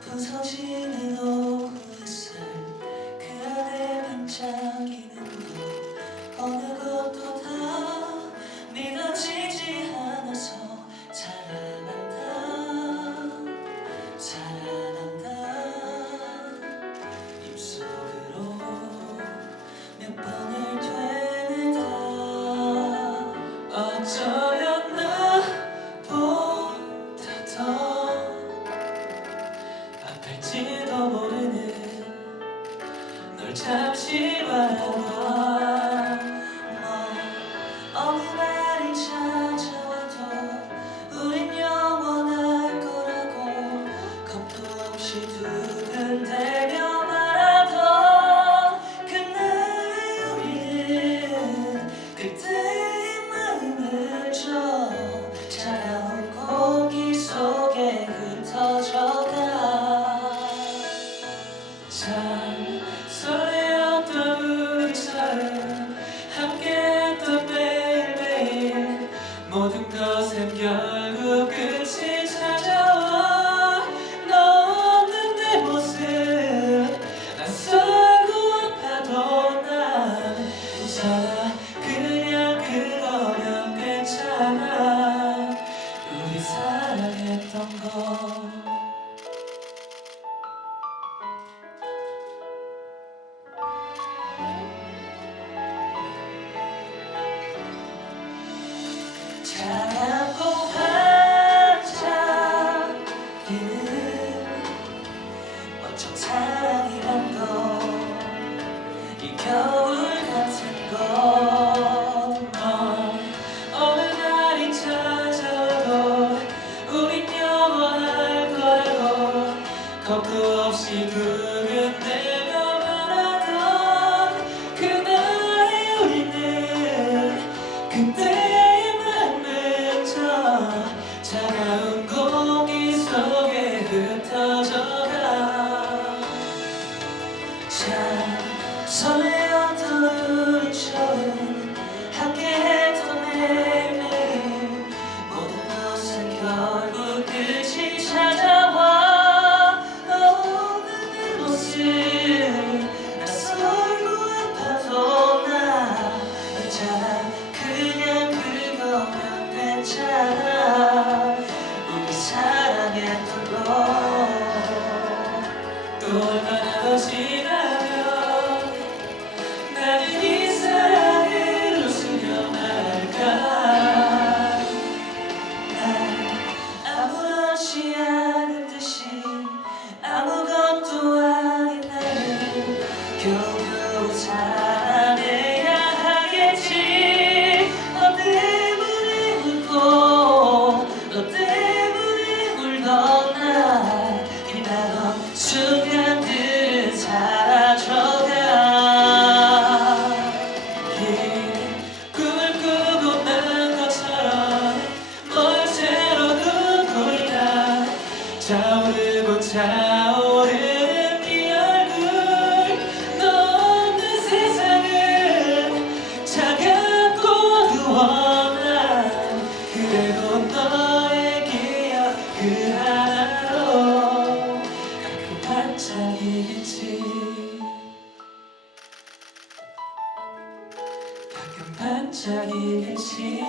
부서지는 오후 햇살 그 안에 반짝이는 것 어느 것도 다 믿어지지 않아서 살아난다 살아난다 입속으로 몇 번을 되뇌다. 어쩌 아플지도 모르는 널 잠시 바라봐. 뭐 어느 날이 찾아와도 우린 영원할 거라고 겁도 없이 두 sun. 차갑고 반짝 이는 멋쩍 사랑이란 거이 겨울 같은 것 공기 속 얼마나 더 지나면 나는 이 사랑을 웃으며 말까? 난 아무렇지 않은 듯이 아무것도 아닌 나를 겨우겨우 살아내야 하겠지. 너 때문에 웃고 너 때문에 울던 You. 반짝이겠지